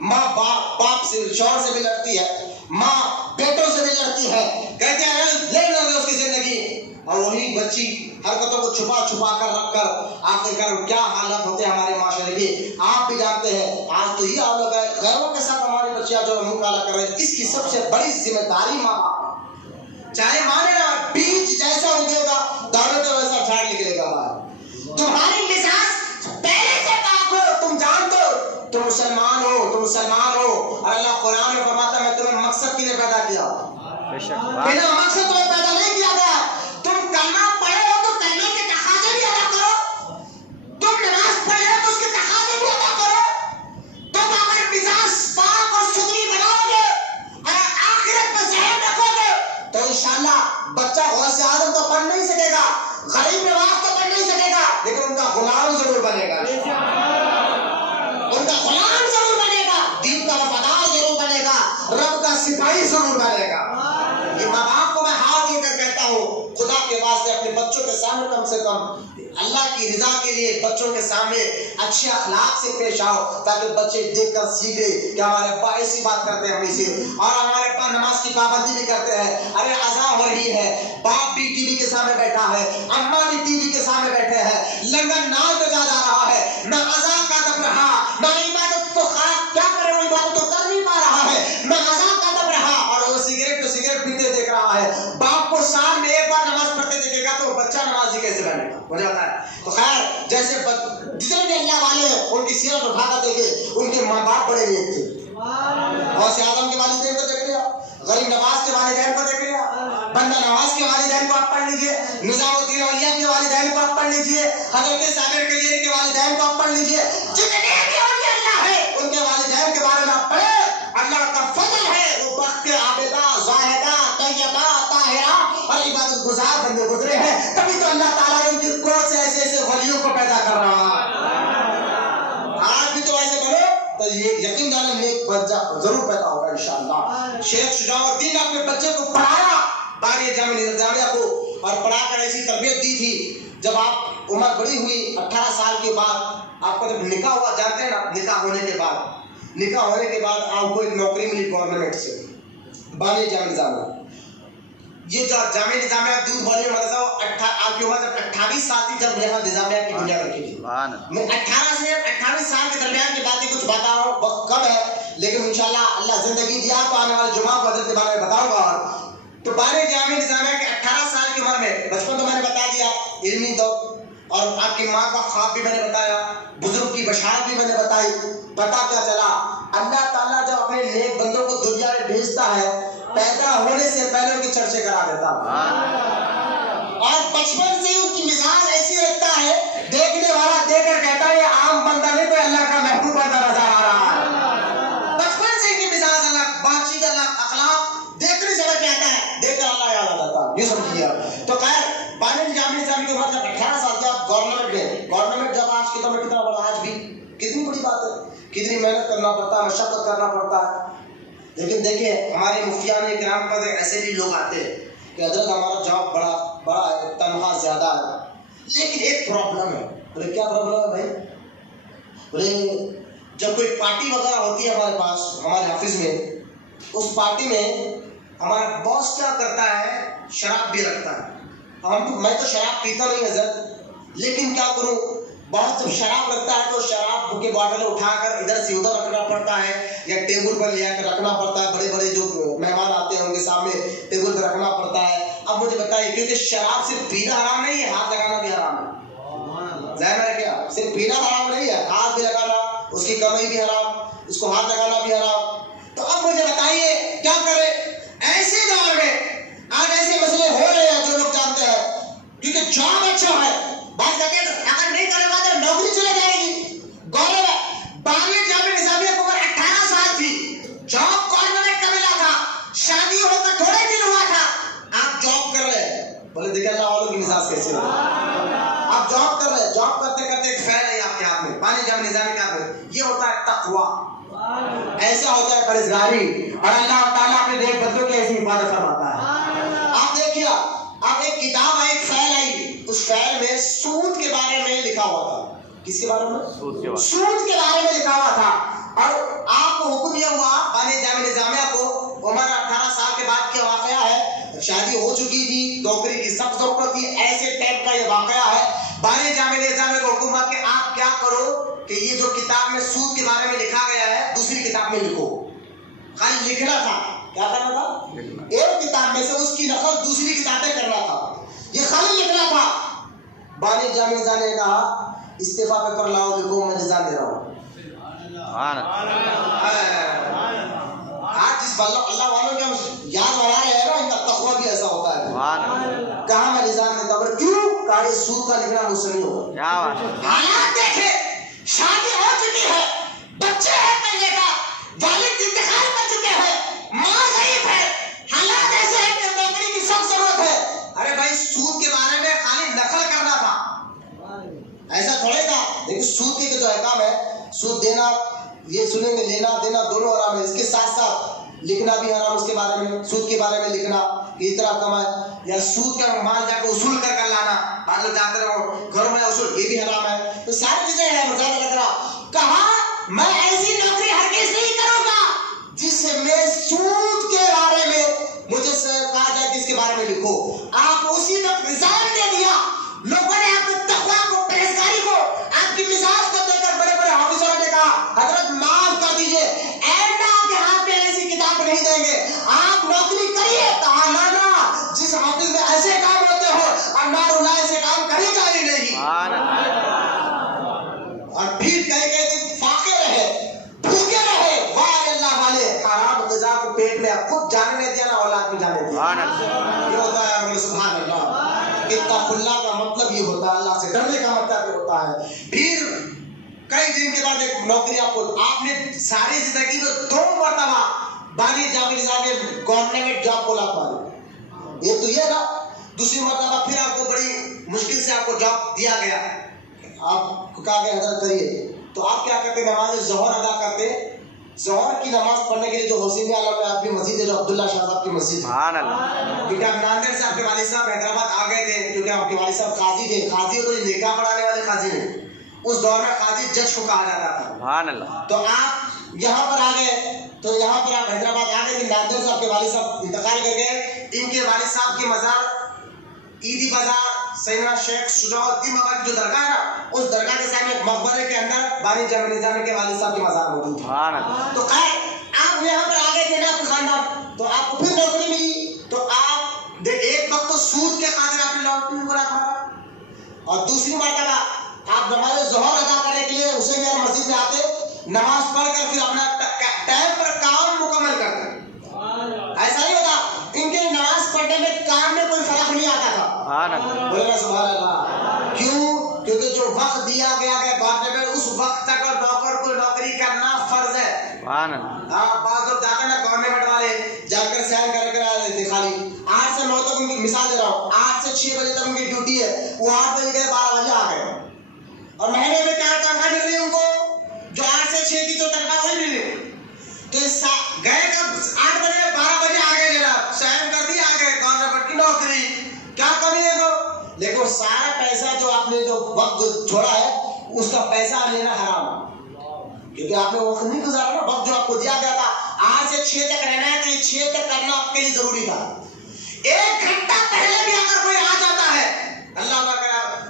ماں باپ سے شوہر سے بھی لڑتی ہے, ماں بیٹوں سے بھی لڑتی ہے, کہتے ہیں لے لو گے اس کی زندگی, اور وہی بچی حرکتوں کو چھپا چھپا کر رکھ کر آخرکار کیا حالت ہوتے ہیں ہمارے معاشرے کی آپ بھی جانتے ہیں. آج تو یہ حالت ہے غیروں کے ساتھ ہماری بچیاں جو منہ کالا کر رہے ہیں, اس کی سب سے بڑی ذمہ داری ماں باپ. چاہے مانے نا بیج جیسا اگے گا دولت ویسا جھاڑ نکلے گا باہر. تمہاری مزاج پہلے سے پاک ہو, تم جانتے ہو تم مسلمان ہو, اور اللہ قرآن میں فرماتا ہے میں تمہیں مقصد کے لیے پیدا کیا, بنا مقصد تمہیں پیدا نہیں کیا گیا. تم کلمہ پڑھے ہو تو کلمے کے تقاضے بھی ادا کرو, تم نماز پڑھے ہو تو اس کے تقاضے بھی ادا کرو. تم اگر مزاج پاک اور ستھری بناؤ گے اور آخرت میں ذہن رکھو گے تو انشاءاللہ بچہ غوث اعظم تو بن نہیں سکے گا, غریب نواز تو بن نہیں سکے گا, لیکن ان کا غلام ضرور بنے گا, ان کا غلام ضرور بنے گا, دین کا وفادار ضرور بنے گا, رب کا سپاہی ضرور بنے گا. یہ ماں باپ کو میں ہاتھ دے کر کہتا ہوں خدا کے واسطے اپنے بچوں کے سامنے کم سے کم اللہ کی رضا کے لیے بچوں کے سامنے اچھے اخلاق سے پیش آؤ, تاکہ بچے دیکھ کر سیکھے کہ ہمارے ابا ایسی بات کرتے ہیں ہم سے, اور ہمارے ابا نماز کی پابندی بھی کرتے ہیں. ارے اذان ہو رہی ہے, باپ بھی ٹی وی کے سامنے بیٹھا ہے, اماں بھی ٹی وی کے سامنے بیٹھے ہیں, لنگر نال بجا جا رہا ہے, نہ اذان کا دب رہا, نہ عبادت تو کیا کرے وہ عبادت تو کر نہیں پا رہا ہے, نہ اذان کا دب رہا, اور وہ سگریٹ پیتے دیکھ رہا ہے. باپ کو سال میں ایک بار نماز پڑھتے دیکھے گا تو بچہ نمازی کیسے بنے گا, مجھے بتا ہے. تو خیر جیسے جتنے بھی اللہ والے ہیں ان کی سیرت اٹھا کر دیکھے, ان کے ماں باپ بڑے نیک تھے. غوث اعظم کے والدین کو دیکھ لیا, غریب نواز کے والدین کو دیکھ لیا, بندہ نواز کے والدین کو آپ پڑھ لیجئے, نظام الدین اولیاء کے والدین کو آپ پڑھ لیجئے, حضرت ثابت کلیری کے والدین کو آپ پڑھ لیجئے, جتنے بھی اولیاء اللہ ہے ان کے والدین کے بارے میں آپ پڑھیں. اللہ کا فضل ہے وہ وقت عابدہ, زاہدہ, طیبہ, طاہرہ اور عبادت گزار بندے گزرے ہیں, تبھی تو اللہ تعالیٰ نے ان کی کوٹ سے ایسے ایسے ولیوں کو پیدا کر رہا ہے. آج بھی تو ایسے بڑھو تو یہ یقین جانے نیک بچہ ضرور پیدا ہوگا انشاءاللہ. شیخ شجاع الدین نے اپنے بچے کو پڑھایا بانی جامع نظامیہ کو, اور پڑھا کر ایسی تربیت دی تھی. جب آپ عمر بڑی ہوئی 18 سال کے بعد آپ کا جب نکاح ہوا, جانتے ہیں نا نکاح ہونے کے بعد آپ کو ایک نوکری ملی گورنمنٹ سے, بانی جامع نظامیہ. یہ جو جامع نظامیہ دودھ بانی مدرسہ آپ کی عمر جب 28 سال کی جب یہاں نظامیہ کی بنیاد رکھی تھی. میں 18 سے 28 سال کے درمیان کی باتیں کچھ بتا رہا ہوں, وقت کم ہے لیکن انشاءاللہ اللہ زندگی دیا تو آنے والے جمعہ کو حضرت کے بارے میں بتاؤں گا. تو بانی جامع نظامیہ کے 18 سال کی عمر میں, بچپن تو میں نے بتا دیا علمی دور, اور آپ کی ماں کا خواب بھی میں نے بتایا, بزرگ کی بشارت بھی میں نے بتائی. پتا کیا چلا, اللہ تعالیٰ جب اپنے نیک بندوں کو دنیا میں بھیجتا ہے پیدا ہونے سے پہلے ان کے چرچے کرا دیتا ہے, اور بچپن سے ان کی مزاج ایسی رکھتا ہے دیکھنے والا دیکھ کر کہتا ہے یہ عام بندہ نہیں, کوئی اللہ کا محبوب بندہ نظر آ رہا ہے. بچپن سے ان کی مزاج الگ, بات چیت الگ, اخلاق دیکھنے سے الگ کہتا ہے, دیکھ کر اللہ یاد آ جاتا ہے. یہ سمجھیے. تو خیر بانی جامع نظامیہ کی عمر جب 18 سال کی آپ گورنمنٹ میں, گورنمنٹ جب آج کے دور میں کتنا بڑا, آج بھی کتنی بڑی بات ہے, کتنی محنت کرنا پڑتا ہے, مشقت کرنا پڑتا ہے. لیکن دیکھیں ہمارے مفتیان کرام پر ایسے بھی لوگ آتے ہیں کہ حضرت ہمارا جاب بڑا ہے, تنخواہ زیادہ ہے, لیکن ایک پرابلم ہے. بولے کیا پرابلم ہے بھائی؟ بولے جب کوئی پارٹی وغیرہ ہوتی ہے ہمارے پاس, ہمارے آفس میں, اس پارٹی میں ہمارا باس کیا کرتا ہے, شراب بھی رکھتا ہے. میں تو شراب پیتا نہیں حضرت, لیکن کیا کروں, باس جب شراب رکھتا ہے تو شراب کے باٹلیں اٹھا کر ادھر سے ادھر رکھنا پڑتا ہے, یا ٹیبل پر لے کر رکھنا پڑتا ہے, بڑے بڑے جو مہمان آتے ہیں ان کے سامنے ٹیبل پر رکھنا پڑتا ہے. اب مجھے بتائیے, کیونکہ شراب صرف پینا حرام نہیں ہے, ہاتھ لگانا بھی حرام ہے. ظاہر ہے کیا, صرف پینا حرام نہیں ہے, ہاتھ بھی لگانا, اس کی کمائی بھی حرام, اس کو ہاتھ لگانا بھی حرام. تو اب مجھے بتائیے کیا کرے ایسے دور میں. آج ایسے مسئلے ہو رہے ہیں جو لوگ جانتے ہیں, کیونکہ جاب اچھا ہے, بات کرتے ہیں اگر نہیں کرے گا تو نوکری چلے جائے گی. گورنمنٹ بانی جامع نظامیہ کی عمر 18 سال تھی, جاب گورنمنٹ کا ملا تھا, شادی ہو کر تھوڑے دن ہوا تھا, آپ جاب کر رہے ہیں. بولے دیکھیں اللہ والوں کی مزاج کیسے ہے, آپ جاب کر رہے ہیں, جاب کرتے کرتے ایک فعل ہے آپ کے ہاتھ میں, بانی جامع نظامیہ کے ہاتھ میں, یہ ہوتا ہے تقویٰ, ایسا ہوتا ہے پرہیزگاری, اور اللہ تعالیٰ اپنے نیک بندوں کی ایسی حفاظت فرماتا ہے. آپ دیکھیے, آپ ایک کتاب ہے, ایک فعل آئی, اس فعل میں سود کے بارے میں لکھا ہوا تھا. کس کے بارے میں؟ سود کے بارے میں لکھا ہوا میں لکھو. خالی لکھنا تھا. کیا کرنا تھا؟ ایک کتاب میں سے اس کی نقل دوسری کتابیں کرنا تھا. یہ خالی لکھنا تھا. بانی جامع نظام نے کہا استعفیٰ پیپر لاؤ, لکھو, میں نظام دے رہا ہوں. آج جس اللہ والوں کے یاد بنا رہے ہیں نا, ان کا تقویٰ بھی ایسا ہوتا ہے. کہاں میں نظام دیتا ہوں, کیوں؟ کہا یہ سود کا لکھنا مجھ سے نہیں ہوگا. حالات دیکھے, شادی ہو چکی ہے, بچے ہیں پہلے کا, والد انتقال کر چکے ہیں, ماں ضعیف ہے, حالات ایسے ہیں کہ نوکری کی سخت ضرورت ہے. ارے بھائی سود کے بارے میں خالی نقل کرنا تھا, ایسا تھوڑے تھا. لیکن سود کے جو احکام ہے, سود دینا, یہ سنیں گے, لینا دینا دونوں حرام ہے. اس کے ساتھ ساتھ لکھنا بھی حرام. اس کے بارے میں, سود کے بارے میں لکھنا کہ اتنا کمائے, یا سود کا مال جا کے اصول کر کر لانا, بعد میں جاتے رہو گھروں میں اصول, یہ بھی حرام ہے. تو ساری چیزیں ہیں. مزاح لگ رہا, کہا میں ایسی نوکری ہرگز نہیں کروں گا جس میں سود کے بارے میں مجھے کہا جائے کہ اس کے بارے میں لکھو. آپ اسی وقت نظام دے دیا. لوگوں نے آپ کے تقویٰ کو, پرہیزگاری کو, آپ کی مزاج کو دیکھ کر بڑے بڑے حافظوں نے کہا حضرت معاف کر دیجئے, ایسا آپ کے ہاتھ میں ایسی کتاب نہیں دیں گے, آپ نوکری کریے. کہا نا, جس حافظ میں ایسے کام ہوتے ہو اور نہ ایسے کام کرے گا ہی نہیں. اور پھر کہے گئے کہ فاقے رہے, بھوکے رہے, واہ اللہ والے, حرام غذا کو پیٹ میں خود جانے نہیں دیا, نہ اولاد کو جانے دیا. یہ ہوتا ہے. سبحان اللہ. اتقوا اللہ کا مطلب یہ ہوتا ہے, اللہ سے ڈرنے کا مطلب یہ ہوتا ہے. پھر کئی دن کے بعد ایک نوکری آپ نے ساری زندگی میں 2 مرتبہ بانی جامع نظام میں گورنمنٹ جاب کو لاتا ہے. یہ تو یہ نا, دوسری مرتبہ پھر آپ کو بڑی مشکل سے آپ کو جاب دیا گیا, آپ کو کہا گیا حضرت کریے. تو آپ کیا کرتے, نماز ظہر ادا کرتے. ظہر کی نماز پڑھنے کے لیے جو حسین عالم میں آپ کی مسجد ہے, جو عبداللہ شاہ صاحب کی مسجد ہے, کیونکہ آپ ناندیڑ سے آپ کے والد صاحب حیدرآباد آ گئے تھے, کیونکہ آپ کے والد صاحب قاضی تھے. قاضی تو نکاح پڑھانے والے قاضی نہیں, اس دور میں قاضی جج کو کہا جاتا تھا. تو آپ یہاں پر آ گئے, تو یہاں پر آپ حیدرآباد آ گئے تھے, ناندیڑ سے آپ کے والد صاحب انتقال کر گئے. ان کے والد صاحب کی مزار عیدی بازار سیدنا شیخ شجاع الدین بابا کی جو درگاہ ہے نا, اس درگاہ کے سامنے ایک مقبرے کے اندر بانی جامع نظام کے والد صاحب کی مزار موجود ہے. تو خیر آپ یہاں پر آ گئے تھے نا آپ کے خاندان, تو آپ کو پھر نوکری ملی. تو آپ ایک وقت تو سود کے خاطر آپ نے نوکری کو رکھا, اور دوسری مرتبہ آپ نماز ظہر ادا کرنے کے لیے حسین علیہ مسجد میں آتے, نماز پڑھ کر پھر اپنا ٹائم پر کام مکمل کرتے. ایسا نہیں ہوتا, ان کے نماز پڑھنے میں کام میں کوئی فرق نہیں آتا تھا. بولے نا سبحان اللہ. کیوں؟ کیونکہ جو وقت دیا گیا ہے گورنمنٹ, اس وقت تک نوکر کو نوکری کرنا فرض ہے. بعض لوگ جاتے نا گورنمنٹ والے, جا کر سائن کر آ دیتے خالی. 8 سے 9 تک ان کی مثال دے رہا ہوں, 8 سے 6 بجے تک ان کی ڈیوٹی ہے, وہ 8 بجے گئے 12 بجے آ گئے, اور مہینے میں 4 تنخواہ مل رہی ہے ان کو, جو 8 سے 6 کی جو تنخواہ وہی مل رہی. تو گئے کب 8 بجے 12 بجے آ گئے, جناب سائن کر دی, آ گئے گورنمنٹ کی نوکری. کیا کمی ہے تو, لیکن سارا پیسہ جو آپ نے جو وقت چھوڑا ہے, اس کا پیسہ لینا حرام, کیونکہ آپ نے وقت نہیں گزارا نا. وقت جو آپ کو دیا گیا تھا 8 سے 6 تک رہنا ہے, تو یہ 6 تک کرنا آپ کے لیے ضروری تھا. 1 گھنٹہ پہلے بھی اگر کوئی آ جاتا ہے, اللہ کرے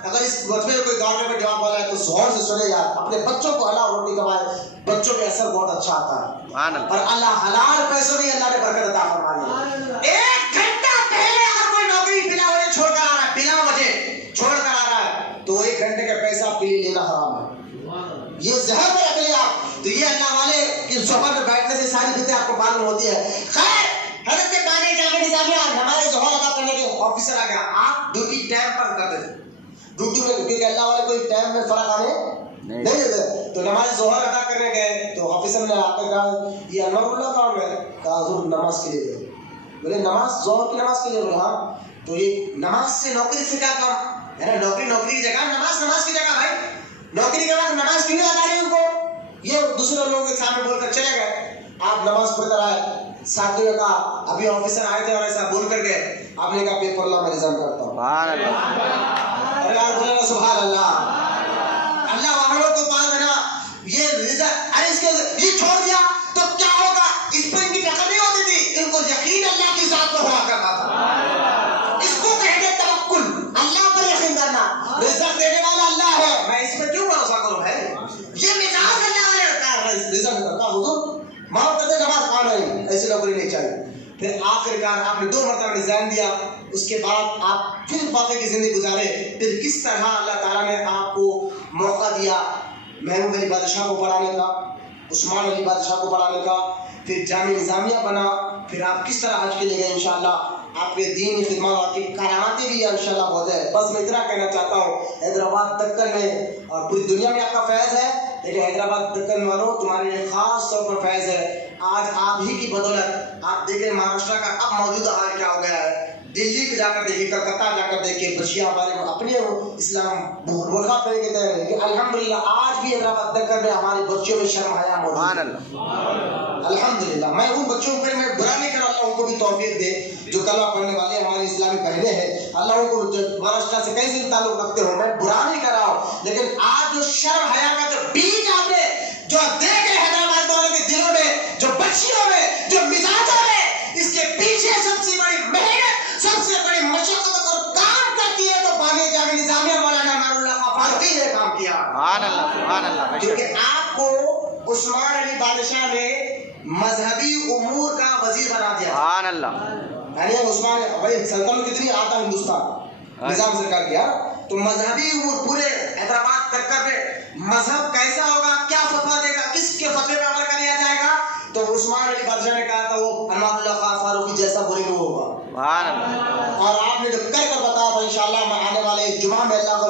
اگر اس وقت میں کوئی گورنمنٹ جواب والا ہے تو زور سے سنے یار, اپنے بچوں کو حلال روٹی کمائے, بچوں میں اثر بہت اچھا آتا ہے, اور اللہ حلال پیسوں میں اللہ نے برکت عطا فرمائی ہے. 1 گھنٹہ پہلے اگر کوئی نوکری بلا وجہ چھوڑ کر آ رہا ہے, بلا وجہ چھوڑ کر آ رہا ہے, تو 1 گھنٹے کا پیسہ آپ کے لیے لینا حرام ہے. یہ ذہن میں رکھ لیں آپ. تو یہ اللہ والے کی صحبت میں بیٹھنے سے ساری باتیں آپ کو معلوم ہوتی ہے. خیر حضرت بانی جامع نظامیہ ہمارے ظہر ادا کرنے کے آفیسر آ گیا, آپ ڈیوٹی ٹائم پر کرتے تھے ڈیوٹی میں, کیونکہ اللہ والے کوئی ٹائم میں فرق آنے نہیں دیتے. تو نماز ظہر ادا کرنے گئے, تو آفیسر نے آ کر کہا یہ انور اللہ کون ہے, کہا حضور نماز کے لیے. بولے نماز ظہر کی نماز کے لیے؟ بولے ہاں. تو یہ نماز سے نوکری سے کیا کام ہے نا, نوکری کی جگہ, نماز کی جگہ. بھائی نوکری کے بعد نماز کیوں ادا نہیں ان کو, یہ دوسرے لوگوں کے سامنے بول کر چلے گئے. آپ نماز پڑھ کر آئے, ساتھیوں نے کہا ابھی آفیسر آئے تھے اور ایسا بول کر گئے, آپ نے کہا پیپر لا, میں ریزائن کرتا ہوں. ارے یار بولے نا سبحان اللہ. اللہ والوں کو پاس بنا, یہ ریزائن, ارے اس کے یہ چھوڑ دیا تو کیا ہوگا, اس پر ان کی فکر نہیں ہوتی تھی, ان کو یقین اللہ کی ذات پر ہوا کرتا تھا. اس کو کہتے توکل, اللہ پر یقین کرنا. رزق دینے والا اللہ ہے, میں اس پر کیوں بھروسہ کروں بھائی, یہ مزاج اللہ نے رکھا ہے. رضا میں کرتا حضور معاف کرتے نماز پڑھنا نہیں، ایسی نوکری نہیں چاہیے. پھر آخر کار آپ نے 2 مرتبہ رضائن دیا، اس کے بعد آپ پھر واقعی کی زندگی گزارے. پھر کس طرح اللہ تعالیٰ نے آپ کو موقع دیا محمود علی بادشاہ کو پڑھانے کا، عثمان علی بادشاہ کو پڑھانے کا، پھر جامعہ نظامیہ بنا، پھر آپ کس طرح حج کے لیے گئے. انشاءاللہ آپ کے دین کی خدمات اور آپ کی کراماتیں بھی انشاءاللہ بہت ہے. بس میں اتنا کہنا چاہتا ہوں حیدرآباد دکن میں اور پوری دنیا میں آپ کا فیض ہے، لیکن حیدرآباد دکن والوں تمہارے لیے خاص طور پر فیض ہے. آج آپ ہی کی بدولت آپ دیکھیں مہاراشٹر کا اب موجودہ حال کیا ہو گیا ہے. دلی کے جا کر دیکھیے، کلکتہ جا کر دیکھیے، بچیاں ہمارے اپنے اسلام برقع پہن کے تیرے ہیں کہ الحمدللہ آج بھی حیدرآباد دکن میں ہمارے بچوں میں شرم حیا موجود ہے. الحمدللہ میں ان بچوں پر میں برا نہیں کر رہا، اللہ ان کو بھی توفیق دے جو کلمہ پڑھنے والے ہماری اسلامی بہنیں ہیں، اللہ ان کو مہاراشٹر سے کہیں سے تعلق رکھتے ہو، میں برا نہیں کر رہا ہوں. لیکن آج جو شرم حیا کا جو بیج آپ نے جو دیکھ رہے حیدرآباد والوں کے دلوں میں، جو بچیوں میں، جو مزاجوں میں، اس کے پیچھے سب سے بڑی محنت، سب سے بڑی مشقت اور کام کرتی ہے تو بانی جامعہ نظامیہ مولانا انوار اللہ خان فاروقی نے کام کیا. سبحان اللہ سبحان اللہ. کیونکہ آپ کو عثمان علی بادشاہ نے مذہبی امور کا وزیر بنا دیا. سبحان اللہ. یعنی عثمان بھائی سلطنت کتنی آتا ہندوستان نظام سرکار کیا، تو مذہبی امور پورے حیدرآباد تک کا مذہب کیسا ہوگا، کیا فتویٰ دے گا، کس کے فتوے پہ عمل کیا جائے گا، تو عثمان علی بادشاہ نے کہا تھا وہ انوار اللہ خان فاروقی جیسا بولے گا وہ ہوگا. اور آپ نے جو کر بتایا تھا انشاءاللہ میں آنے والے جمعہ میں اللہ کو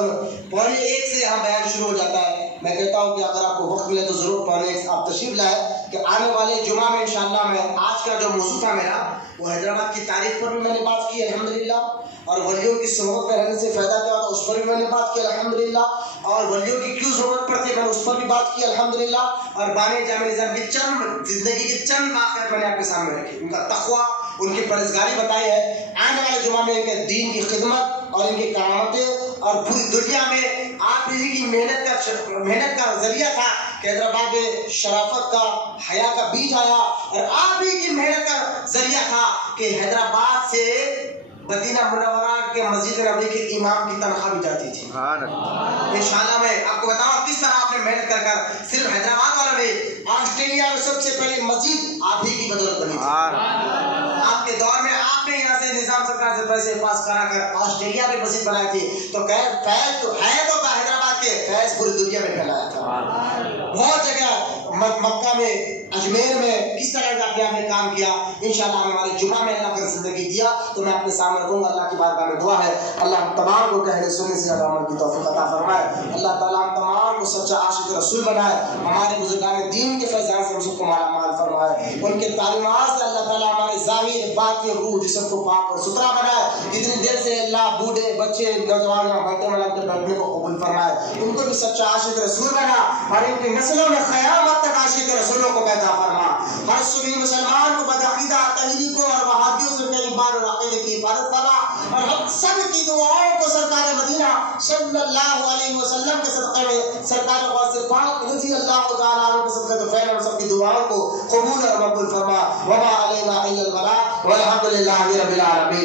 1:45 سے یہاں بیان شروع ہو جاتا ہے. میں کہتا ہوں کہ اگر آپ کو وقت ملے تو ضرور 1:45 آپ تشریف لائے کہ آنے والے جمعہ میں انشاءاللہ میں آج کا جو موضوع تھا میرا وہ حیدرآباد کی تاریخ پر بھی میں نے بات کی الحمدللہ، اور ولیوں کی صحبت میں رہنے سے فائدہ کیا ہوتا اس پر بھی میں نے بات کی الحمدللہ، اور ولیوں کی کیوں ضرورت پڑتی ہے میں نے اس پر بھی بات کی الحمدللہ، اور بانی جامعہ نظام کی چند زندگی کے چند واقعات میں نے آپ کے سامنے رکھی، ان کا تقویٰ، ان کی پرہیزگاری بتائی ہے. آنے والے جمعہ میں ان کے دین کی خدمت اور ان کی کرامتیں اور پوری دنیا میں آپ ہی کی محنت کا ذریعہ تھا کہ حیدرآباد میں شرافت کا حیا کا بیج آیا، اور آپ ہی کی محنت کا ذریعہ تھا کہ حیدرآباد سے مدینہ منورہ کے مسجد نبوی کے امام کی تنخواہ بھی جاتی تھی. انشاءاللہ میں آپ کو بتاؤں کس طرح آپ نے محنت کر کر صرف حیدرآباد والا نہیں، آسٹریلیا میں سب سے پہلی مسجد آپ ہی کی بدولت بنی تھی. آپ کے دور میں آپ نے یہاں سے نظام سرکار سے پیسے پاس کرا کر آسٹریلیا میں مسجد بنائی تھی. تو فیض تو ہے تو حیدرآباد کے فیض پوری دنیا میں پھیلایا تھا. بہت جگہ مکہ میں، اجمیر میں کس طرح آپ نے کام کیا. انشاءاللہ ہمارے جمعہ میں اللہ کا زندگی دیا تو میں اپنے سامنے رکھوں گا. اللہ کی بارگاہ میں دعا ہے اللہ ہم تمام کو کہنے سننے سے عمل کی توفیق عطا فرمائے. اللہ تعالیٰ ہم تمام کو سچا عاشق رسول بنائے. ہمارے بزرگان دین کے فیضان سے ہم سب کو مالا مال فرمائے. ان کے تعلیمات سے اللہ تعالیٰ ہمارے ظاہر باطن روح جسم کو پاک اور ستھرا بنائے. اتنی دیر سے اللہ بوڑھے بچے نوجوان بیٹھنے والے کے بیٹھنے کو قبول فرمائے. ان کو بھی سچا عاشق رسول بنا اور ان کی نسلوں میں قیامت تک عاشق رسولوں کو پیدا فرما. ہر سنی مسلمان کو بدعقیدہ تحریری کو اور وہابیوں سے میری بار اور عقیدے کی حفاظت فرما. اور ہم سب کی دعاؤں کو سرکار مدینہ صلی اللہ علیہ وسلم کے صدقے میں سرکار غوث پاک رضی اللہ تعالیٰ عنہ کے صدقے تو فعل اور سب کی دعاؤں کو قبول اور مقبول فرما. وما علینا الا البلاغ والحمد للہ رب العالمین.